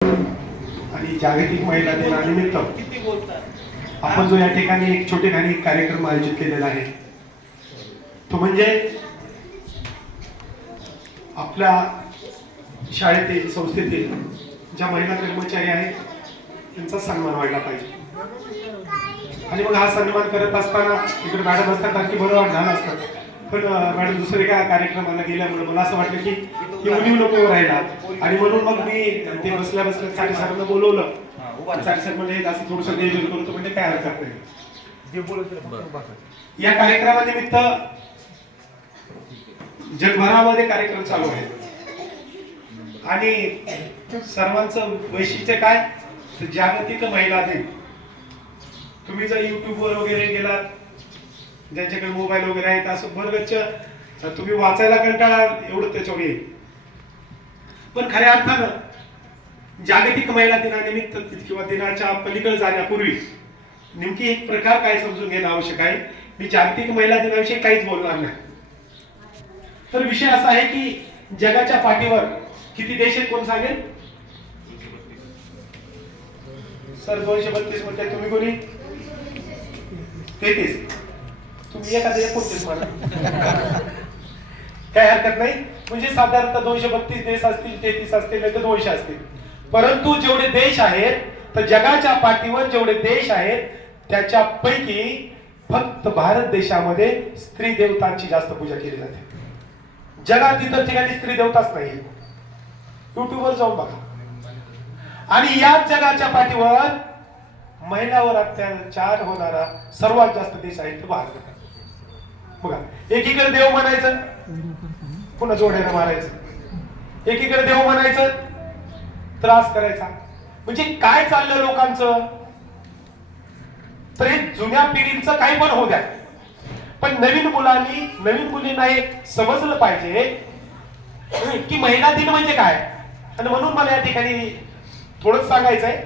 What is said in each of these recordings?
आणि जागतिक महिला दिनानिमित्त आपण जो या ठिकाणी एक छोटे छोटेखानी कार्यक्रम आयोजित केलेला आहे तो म्हणजे आपल्या शाळेतील संस्थेतील ज्या महिला कर्मचारी आहेत त्यांचा सन्मान व्हायला पाहिजे. आणि मग हा सन्मान करत असताना इकडे मॅडम असतात आणखी बरं झाला झालं पण मॅडम दुसऱ्या एका कार्यक्रमाला गेल्यामुळे मला असं वाटलं की की उणीव नको राहिला आणि म्हणून मग मी ते बसल्या बसल्या साडे सरांना बोलवलं. साडे सर म्हणजे असं थोडंसं नियोजन करतो म्हणजे काय हरकत नाही या कार्यक्रमानिमित्त जगभरामध्ये कार्यक्रम चालू आहे आणि सर्वांचं वैशिष्ट्य काय? जागतिक महिला दिन. तुम्ही जर युट्यूबवर वगैरे गेलात ज्यांच्याकडे मोबाईल वगैरे आहेत असं बरगच्च तुम्ही वाचायला कंटाळा एवढं त्याच्यावर येईल. पण खऱ्या अर्थानं जागतिक महिला दिनानिमित्त किंवा दिनाच्या पलीकडे जाण्यापूर्वी नेमकी एक प्रकार काय समजून घेणं आवश्यक आहे? मी जागतिक महिला दिनाविषयी काहीच बोलणार नाही. तर विषय असा आहे की जगाच्या पाठीवर किती देश आहेत कोण सांगेल? सर दोनशे बत्तीस म्हणते तुम्ही कोणी? तेहतीस. तुम्ही एखाद्या एकोणतीस मला काय हरकत नाही. म्हणजे साधारणतः दोनशे बत्तीस देश असतील तेहतीस असतील नाही तर दोनशे असतील. परंतु जेवढे देश आहेत तर जगाच्या पाठीवर जेवढे देश आहेत त्याच्यापैकी फक्त भारत देशामध्ये स्त्री देवतांची जास्त पूजा केली जाते. जगात इतर ठिकाणी स्त्री देवताच नाही. युट्यूबवर जाऊन बघा. आणि याच जगाच्या पाठीवर महिलावर अत्याचार होणारा सर्वात जास्त देश आहे तो भारत. बघा एकीकडे देव म्हणायचं पुन्हा जोड्यानं मारायचं. एकीकडे देव म्हणायचं त्रास करायचा. म्हणजे काय चाललं लोकांचं? तर हे जुन्या पिढीचं काही पण होऊ द्या. पण नवीन मुलांनी नवीन मुलींना हे समजलं पाहिजे. की महिला दिन म्हणजे काय? आणि म्हणून मला या ठिकाणी थोडंच सांगायचं आहे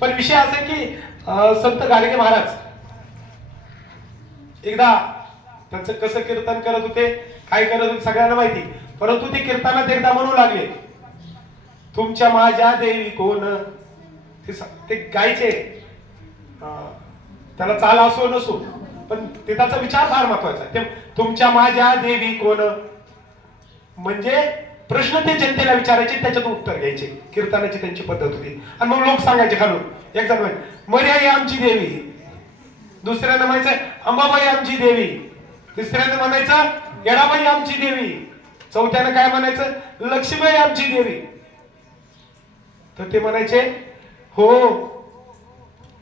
पण विषय असा की संत गाडगे महाराज एकदा त्यांचं कसं कीर्तन करत होते काय करत होते सगळ्यांना माहिती. परंतु ते कीर्तनात एकदा म्हणू लागले तुमच्या माझ्या देवी कोण? ते ते गायचे. त्याला चाल असो नसो पण ते त्याचा विचार फार महत्त्वाचा आहे. ते तुमच्या माझ्या देवी कोण? म्हणजे प्रश्न ते जनतेला विचारायचे त्याच्यात उत्तर घ्यायचे. कीर्तनाची त्यांची पद्धत होती. आणि मग लोक सांगायचे खालून. एक जण मर्या मर्याई आमची देवी. दुसऱ्यांना म्हणायचं अंबाबाई आमची देवी. तिसऱ्यानं म्हणायचं येडाबाई आमची देवी. चौथ्यानं काय म्हणायचं लक्ष्मीबाई आमची देवी. तर ते म्हणायचे हो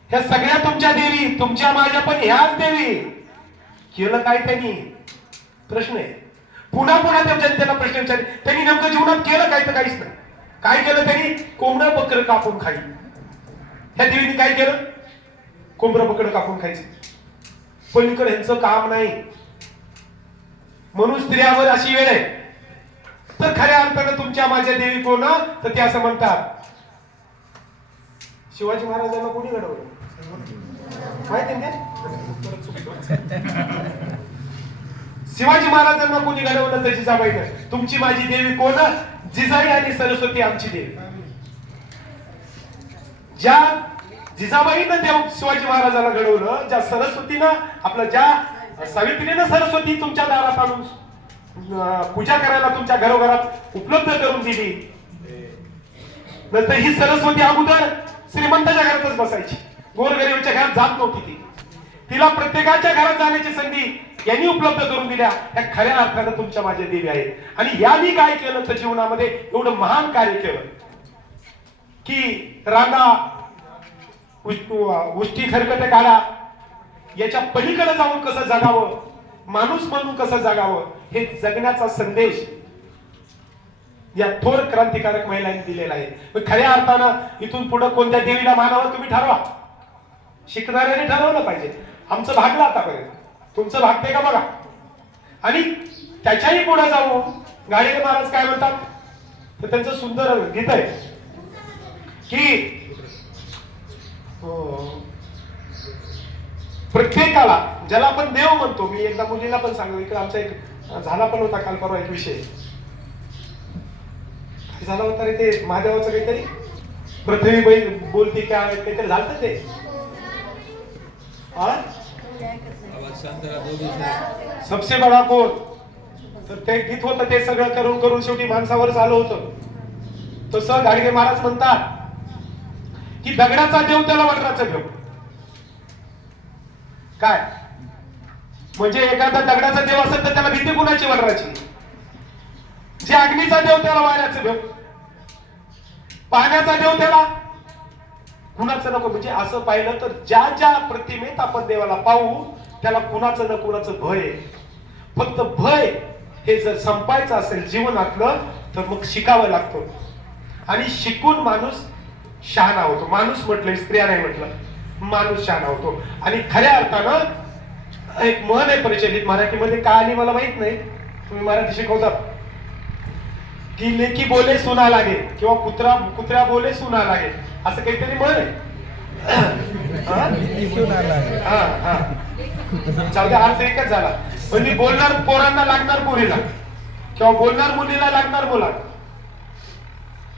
ह्या सगळ्या तुमच्या देवी तुमच्या माझ्या पण ह्याच देवी. केलं काय त्यांनी? प्रश्न आहे. पुन्हा पुन्हा त्या जनतेला प्रश्न विचारले. त्यांनी नेमकं जीवनात केलं काय तर काहीच नाही. काय केलं त्यांनी? कोंबडं बकर कापून खाई. ह्या देवीने काय केलं? कोंबडं बकड कापून खायचं. पलीकडे ह्यांचं काम नाही. म्हणून स्त्रियावर अशी वेळ आहे. तर खऱ्या अर्थानं तुमच्या माझ्या देवी कोण? तर ते असं म्हणतात. शिवाजी महाराजांना कोणी घडवलं? माहिती शिवाजी महाराजांना कोणी घडवलं तर जिजाबाईनं तुमची माझी देवी कोण? जिजाई आणि सरस्वती आमची देवी. ज्या जिजाबाईनं देव शिवाजी महाराजांना घडवलं ज्या सरस्वतीनं आपलं ज्या सावित्रीने सरस्वती तुमच्या दारात आणून पूजा करायला तुमच्या घरोघरात उपलब्ध करून दिली. नंतर ही सरस्वती अगोदर श्रीमंताच्या घरातच बसायची. गोरगरिबाच्या घरात जात नव्हती ती. तिला प्रत्येकाच्या घरात जाण्याची संधी यांनी उपलब्ध करून दिल्या. त्या खऱ्या अर्थानं तुमच्या माझ्या देवी आहेत. आणि यांनी काय केलं तर जीवनामध्ये एवढं महान कार्य केलं? की रांगा उष्टी खरकट काढा याच्या पलीकडे जाऊन कसं जगावं? माणूस म्हणून कसं जगावं? हे जगण्याचा संदेश या थोर क्रांतिकारक महिलांनी दिलेला आहे. मग खऱ्या अर्थानं इथून पुढे कोणत्या देवीला मानावं तुम्ही ठरवा. शिकणाऱ्याने ठरवलं पाहिजे. आमचं भागलं आतापर्यंत. तुमचं भागते का बघा? आणि त्याच्याही पुढे जाऊ. गाडीने महाराज काय म्हणतात? तर त्यांचं सुंदर गीत आहे की हो, प्रत्येकाला ज्याला आपण देव म्हणतो मी एकदा मुलीला पण सांगितलं की आमचा एक झाला पण होता काल परवा एक विषय. झाला होता रे ते? महादेवाचं काहीतरी? पृथ्वी बाई बोलते काय काहीतरी झालं ते? हा? सबसे बडा कोण? तर ते गीत होतं ते सगळं करून करून शेवटी माणसावरच आलं होतं. तसं गाडगे महाराज म्हणतात की दगडाचा देव त्याला वडराचं देव. काय? म्हणजे एखादा दगडाचा देव असेल तर त्याला भीती कुणाची वडराची जे अग्नीचा देव त्याला वाऱ्याचं देव पाण्याचा देव त्याला? कुणाचं नको? म्हणजे असं पाहिलं तर ज्या ज्या प्रतिमेत आपण देवाला पाहू त्याला कुणाचं न कुणाचं भय फक्त भय हे जर संपायचं असेल जीवनातलं तर मग शिकावं लागतं. आणि शिकून माणूस शहाणा होतो. माणूस म्हटलं स्त्रिया नाही म्हटलं. माणूस शहाणा होतो आणि खऱ्या अर्थानं एक म्हण आहे प्रचलित मराठीमध्ये का आली मला माहीत नाही. तुम्ही मराठी शिकवता. की लेकी बोले सुना लागे किंवा कुत्रा कुत्र्या बोले सुना लागे. असं काहीतरी म्हण आहे. हा? हा, हा. अर्थ एकच झाला. म्हणजे बोलणार पोरांना लागणार पोरीला किंवा बोलणार मुलीला लागणार मुला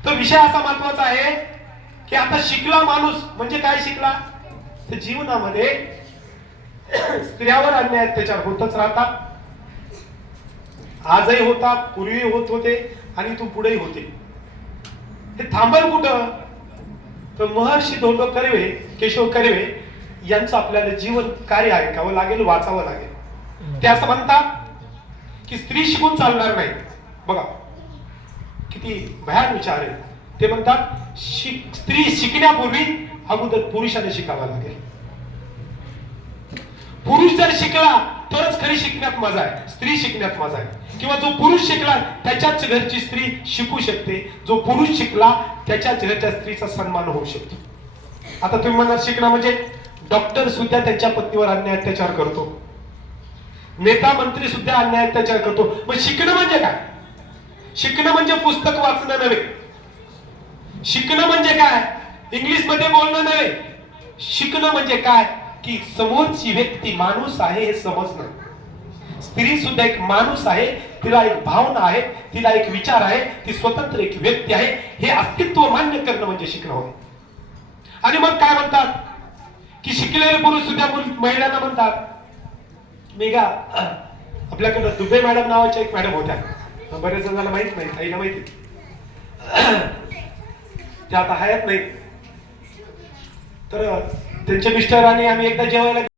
तो विषय असा महत्त्वाचा आहे की आता शिकला माणूस. म्हणजे काय शिकला? तर जीवनामध्ये स्त्रियावर अन्याय अत्याचार होतच राहतात. आजही होतात पूर्वी होत होते आणि तू पुढेही होते. हे थांबल कुठं? तर महर्षी धोंडो कर्वे केशव कर्वे यांचं आपल्याला जीवन कार्य ऐकावं लागेल वाचावं लागेल. ते असं म्हणतात की स्त्री शिकून चालणार नाही. बघा किती भयान विचार आहे. ते म्हणतात शिक स्त्री शिकण्यापूर्वी अगोदर पुरुषाने शिकावं लागेल. पुरुष जर शिकला तरच खरी शिकण्यात मजा आहे. स्त्री शिकण्यात मजा आहे. किंवा जो पुरुष शिकला त्याच्याच घरची स्त्री शिकू शकते. जो पुरुष शिकला त्याच्याच घरच्या स्त्रीचा सन्मान होऊ शकतो. आता तुम्ही म्हणा शिकणं म्हणजे डॉक्टर सुद्धा त्यांच्या पत्नीवर अन्याय अत्याचार करतो. नेता मंत्री सुद्धा अन्याय अत्याचार करतो. मग शिकणं म्हणजे काय? शिकणं म्हणजे पुस्तक वाचणं नव्हे. शिकणं म्हणजे काय? इंग्लिशमध्ये बोलणं नव्हे शिकणं म्हणजे काय? की समोरची व्यक्ती माणूस आहे हे समजणं. स्त्री सुद्धा एक माणूस आहे तिला एक भावना आहे तिला एक विचार आहे ती स्वतंत्र एक व्यक्ती आहे. हे अस्तित्व मान्य करणं म्हणजे शिकणं होय. आणि मग काय म्हणतात? की शिकलेले पुरुष सुद्धा महिलांना म्हणतात मी का आपल्याकडं दुबे मॅडम नावाच्या एक मॅडम होत्या. बरेच जणांना माहीत नाही आईला माहिती त्या आता हयात नाही तर त्यांच्या आणि आम्ही एकदा जेवायला